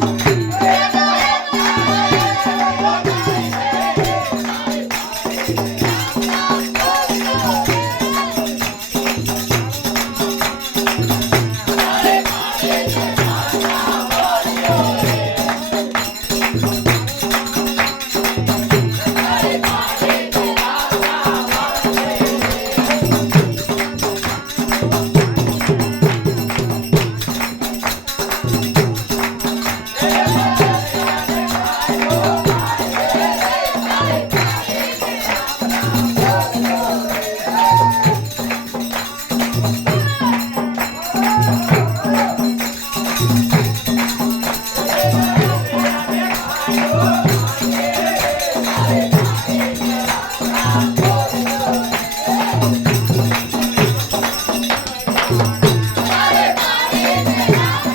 thì Yeah.